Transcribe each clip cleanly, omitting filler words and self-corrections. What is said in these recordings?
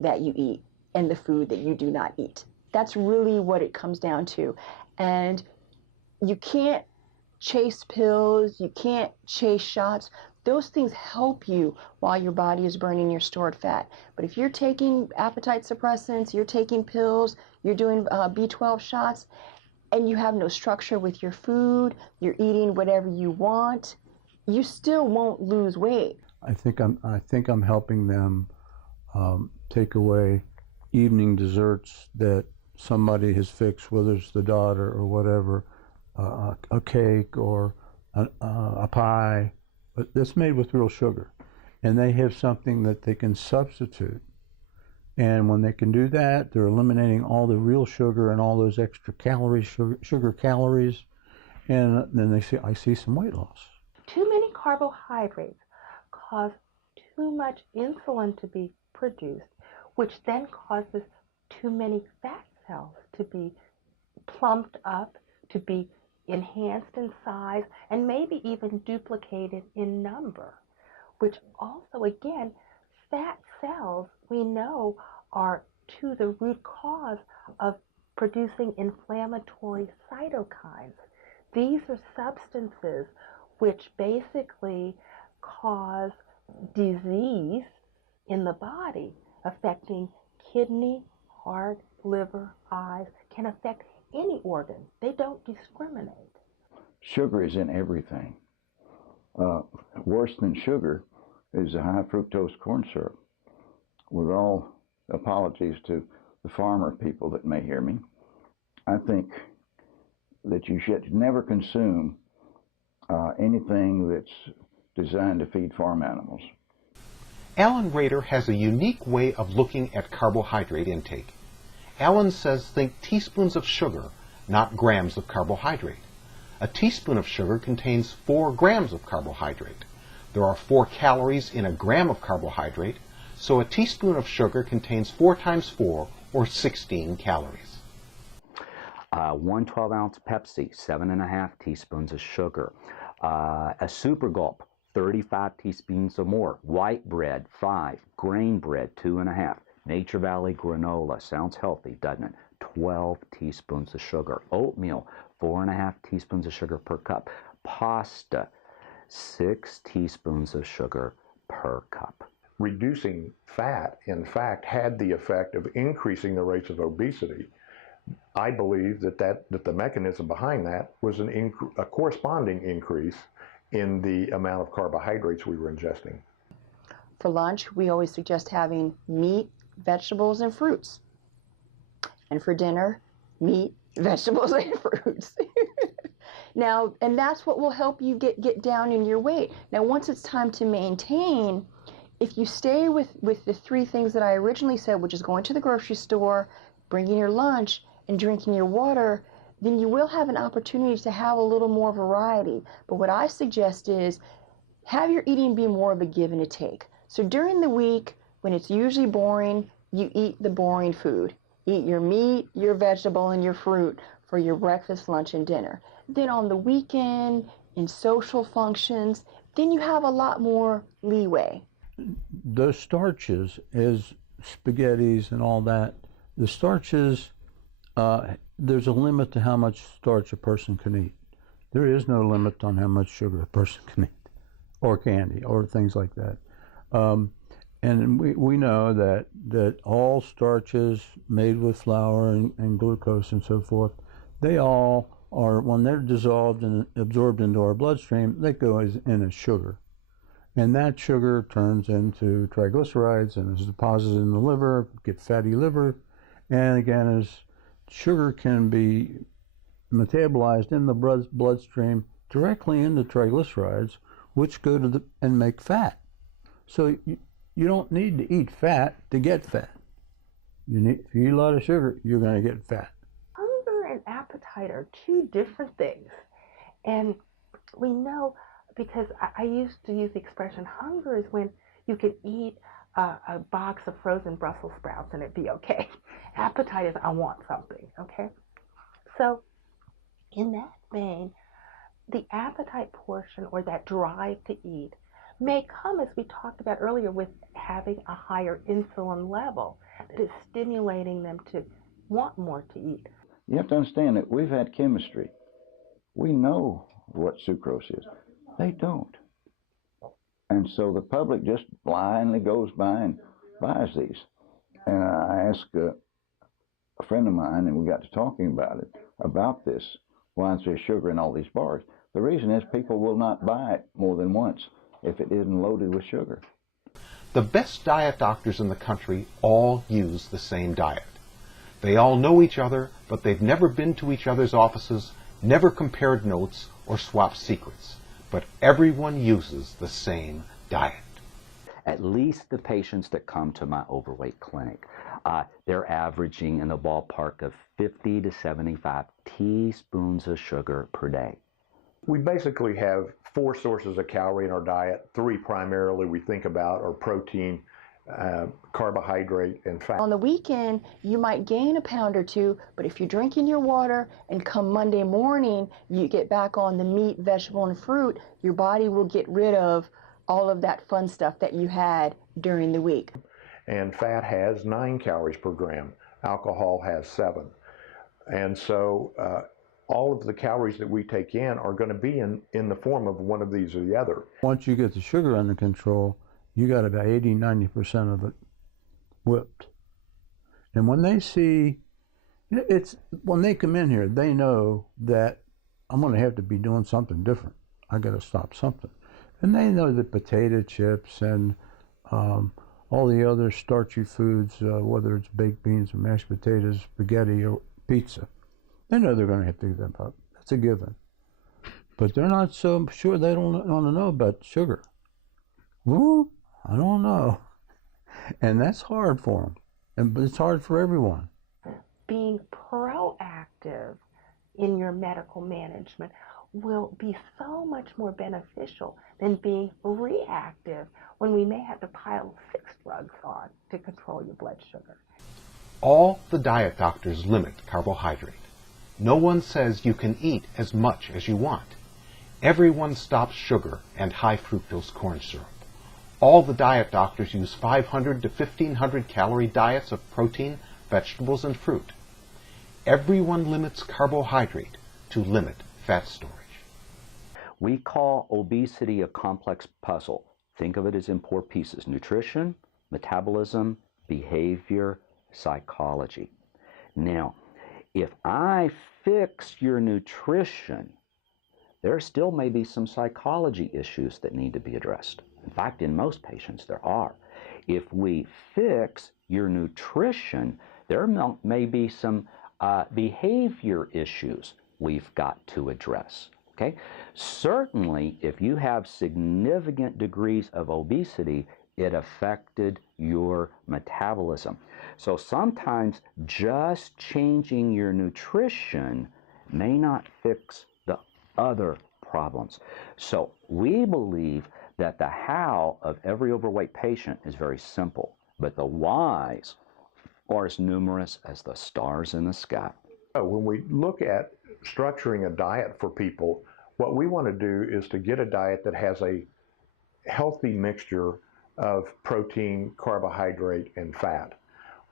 that you eat and the food that you do not eat. That's really what it comes down to. And you can't chase pills, you can't chase shots. Those things help you while your body is burning your stored fat. But if you're taking appetite suppressants, you're taking pills, you're doing B12 shots, and you have no structure with your food, you're eating whatever you want, you still won't lose weight. I think I'm helping them take away evening desserts that somebody has fixed, whether it's the daughter or whatever, a cake or a pie, but that's made with real sugar, and they have something that they can substitute. And when they can do that, they're eliminating all the real sugar and all those extra calories, sugar calories, and then I see some weight loss. Too many carbohydrates cause too much insulin to be produced, which then causes too many fat cells to be plumped up, to be enhanced in size, and maybe even duplicated in number, which also, again, fat cells, we know, are to the root cause of producing inflammatory cytokines. These are substances which basically cause disease in the body, affecting kidney, heart, liver, eyes, can affect any organ. They don't discriminate. Sugar is in everything. Worse than sugar is the high fructose corn syrup. With all apologies to the farmer people that may hear me, I think that you should never consume anything that's designed to feed farm animals. Alan Rader has a unique way of looking at carbohydrate intake. Alan says think teaspoons of sugar, not grams of carbohydrate. A teaspoon of sugar contains 4 grams of carbohydrate. There are 4 calories in a gram of carbohydrate, so a teaspoon of sugar contains 4 times 4, or 16 calories. 1 12-ounce Pepsi, 7.5 teaspoons of sugar. A Super Gulp, 35 teaspoons or more. White bread, 5. Grain bread, 2.5. Nature Valley granola, sounds healthy, doesn't it? 12 teaspoons of sugar. Oatmeal, 4.5 teaspoons of sugar per cup. Pasta, 6 teaspoons of sugar per cup. Reducing fat, in fact, had the effect of increasing the rates of obesity. I believe that the mechanism behind that was a corresponding increase in the amount of carbohydrates we were ingesting. For lunch, we always suggest having meat, vegetables, and fruits. And for dinner, meat, vegetables, and fruits. Now, and that's what will help you get down in your weight. Now, once it's time to maintain, if you stay with the 3 things that I originally said, which is going to the grocery store, bringing your lunch, and drinking your water, then you will have an opportunity to have a little more variety. But what I suggest is have your eating be more of a give and a take. So during the week, when it's usually boring, you eat the boring food. Eat your meat, your vegetable, and your fruit for your breakfast, lunch, and dinner. Then on the weekend, in social functions, then you have a lot more leeway. Those starches, as spaghettis and all that, the starches, there's a limit to how much starch a person can eat. There is no limit on how much sugar a person can eat, or candy, or things like that. And we know that all starches made with flour and glucose and so forth, they all are, when they're dissolved and absorbed into our bloodstream, they go in as sugar. And that sugar turns into triglycerides and is deposited in the liver, get fatty liver. And again, as sugar can be metabolized in the bloodstream directly into triglycerides, which go to and make fat. So you don't need to eat fat to get fat. If you eat a lot of sugar, you're going to get fat. Hunger and appetite are 2 different things. And we know, because I used to use the expression, hunger is when you can eat a box of frozen Brussels sprouts and it'd be okay. Appetite is I want something, okay? So in that vein, the appetite portion, or that drive to eat, may come, as we talked about earlier, with having a higher insulin level. that is stimulating them to want more to eat. You have to understand that we've had chemistry. We know what sucrose is. They don't. And so the public just blindly goes by and buys these. And I asked a friend of mine, and we got to talking about this. Why is there sugar in all these bars? The reason is people will not buy it more than once if it isn't loaded with sugar. The best diet doctors in the country all use the same diet. They all know each other, but they've never been to each other's offices, never compared notes, or swapped secrets. But everyone uses the same diet. At least the patients that come to my overweight clinic, they're averaging in the ballpark of 50 to 75 teaspoons of sugar per day. We basically have 4 sources of calorie in our diet. 3 primarily we think about are protein, carbohydrate, and fat. On the weekend, you might gain a pound or 2, but if you're drinking your water and come Monday morning, you get back on the meat, vegetable, and fruit, your body will get rid of all of that fun stuff that you had during the week. And fat has 9 calories per gram. Alcohol has 7. And so all of the calories that we take in are going to be in the form of one of these or the other. Once you get the sugar under control, you got about 80–90% of it whipped. And when they see, when they come in here, they know that I'm going to have to be doing something different. I got to stop something. And they know that potato chips and all the other starchy foods, whether it's baked beans or mashed potatoes, spaghetti or pizza, they know they're going to have to give them up. That's a given. But they're not so sure. They don't want to know about sugar. Well, I don't know. And that's hard for them. But it's hard for everyone. Being proactive in your medical management will be so much more beneficial than being reactive when we may have to pile 6 drugs on to control your blood sugar. All the diet doctors limit carbohydrate. No one says you can eat as much as you want. Everyone stops sugar and high fructose corn syrup. All the diet doctors use 500 to 1,500 calorie diets of protein, vegetables, and fruit. Everyone limits carbohydrate to limit fat storage. We call obesity a complex puzzle. Think of it as in 4 pieces: nutrition, metabolism, behavior, psychology. Now, if I fix your nutrition, there still may be some psychology issues that need to be addressed. In fact, in most patients there are. If we fix your nutrition, there may be some behavior issues we've got to address. Okay? Certainly, if you have significant degrees of obesity, it affected your metabolism. So sometimes just changing your nutrition may not fix the other problems. So we believe that the how of every overweight patient is very simple, but the whys are as numerous as the stars in the sky. When we look at structuring a diet for people, what we want to do is to get a diet that has a healthy mixture of protein, carbohydrate, and fat.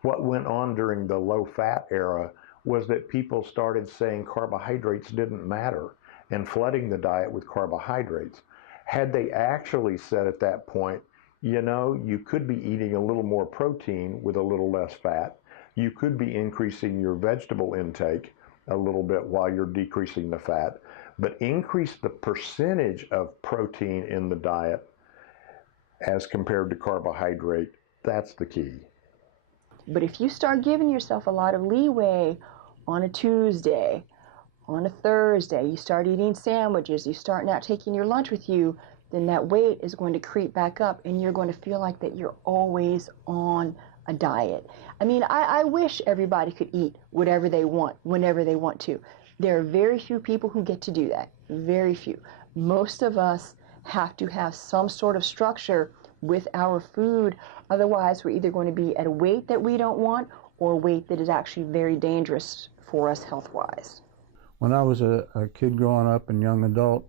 What went on during the low-fat era was that people started saying carbohydrates didn't matter and flooding the diet with carbohydrates. Had they actually said at that point, you know, you could be eating a little more protein with a little less fat, you could be increasing your vegetable intake a little bit while you're decreasing the fat, but increase the percentage of protein in the diet as compared to carbohydrate. That's the key. But if you start giving yourself a lot of leeway on a Tuesday, on a Thursday, you start eating sandwiches, you start not taking your lunch with you, then that weight is going to creep back up and you're going to feel like that you're always on a diet. I mean, I wish everybody could eat whatever they want, whenever they want to. There are very few people who get to do that. Very few. Most of us have to have some sort of structure with our food. Otherwise, we're either going to be at a weight that we don't want or a weight that is actually very dangerous for us health-wise. When I was a kid growing up and young adult,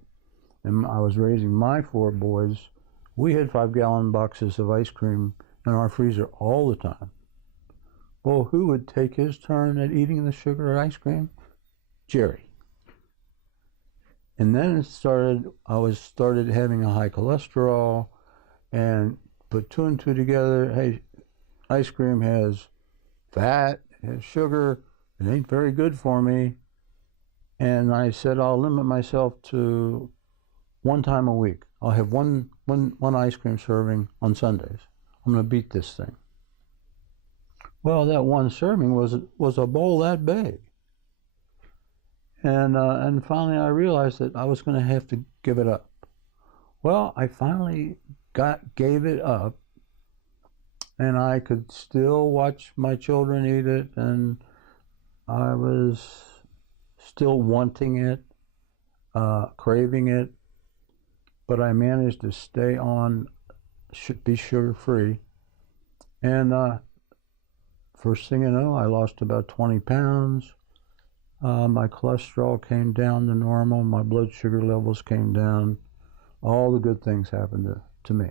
and I was raising my 4 boys, we had 5-gallon boxes of ice cream in our freezer all the time. Well, who would take his turn at eating the sugar ice cream? Jerry. And then I started having a high cholesterol, and put two and two together. Hey, ice cream has fat, it has sugar, it ain't very good for me. And I said, I'll limit myself to one time a week. I'll have one ice cream serving on Sundays. I'm going to beat this thing. Well, that one serving was a bowl that big. And finally I realized that I was going to have to give it up. Well, I finally gave it up, and I could still watch my children eat it, and I was still wanting it, craving it, but I managed to stay on, be sugar-free. And first thing you know, I lost about 20 pounds. My cholesterol came down to normal. My blood sugar levels came down. All the good things happened to me.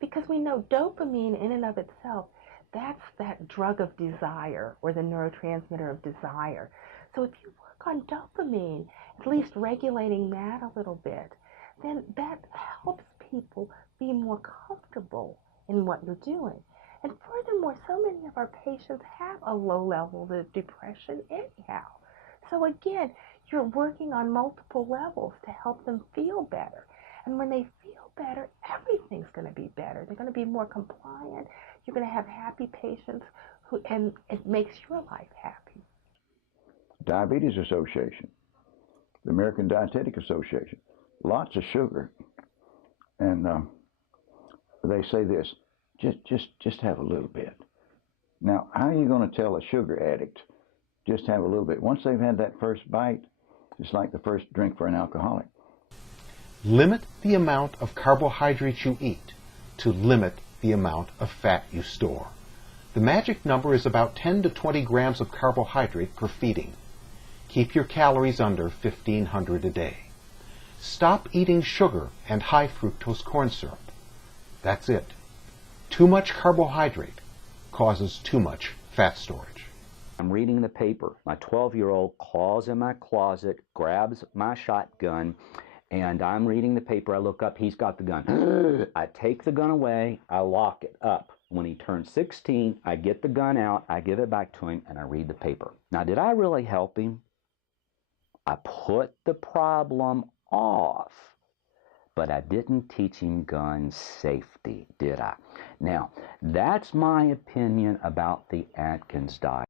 Because we know dopamine in and of itself, that's that drug of desire, or the neurotransmitter of desire. So if you work on dopamine, at least regulating that a little bit, then that helps people be more comfortable in what you're doing. And furthermore, so many of our patients have a low level of depression anyhow. So again, you're working on multiple levels to help them feel better. And when they feel better, everything's going to be better. They're going to be more compliant. You're going to have happy patients, and it makes your life happy. Diabetes Association, the American Dietetic Association, lots of sugar. And they say this, just have a little bit. Now, how are you going to tell a sugar addict, just have a little bit? Once they've had that first bite, it's like the first drink for an alcoholic. Limit the amount of carbohydrates you eat to limit the amount of fat you store. The magic number is about 10 to 20 grams of carbohydrate per feeding. Keep your calories under 1,500 a day. Stop eating sugar and high fructose corn syrup. That's it. Too much carbohydrate causes too much fat storage. I'm reading the paper. My 12-year-old claws in my closet, grabs my shotgun, and I'm reading the paper. I look up, he's got the gun. I take the gun away, I lock it up. When he turns 16, I get the gun out, I give it back to him, and I read the paper. Now, did I really help him? I put the problem off, but I didn't teach him gun safety, did I? Now, that's my opinion about the Atkins diet.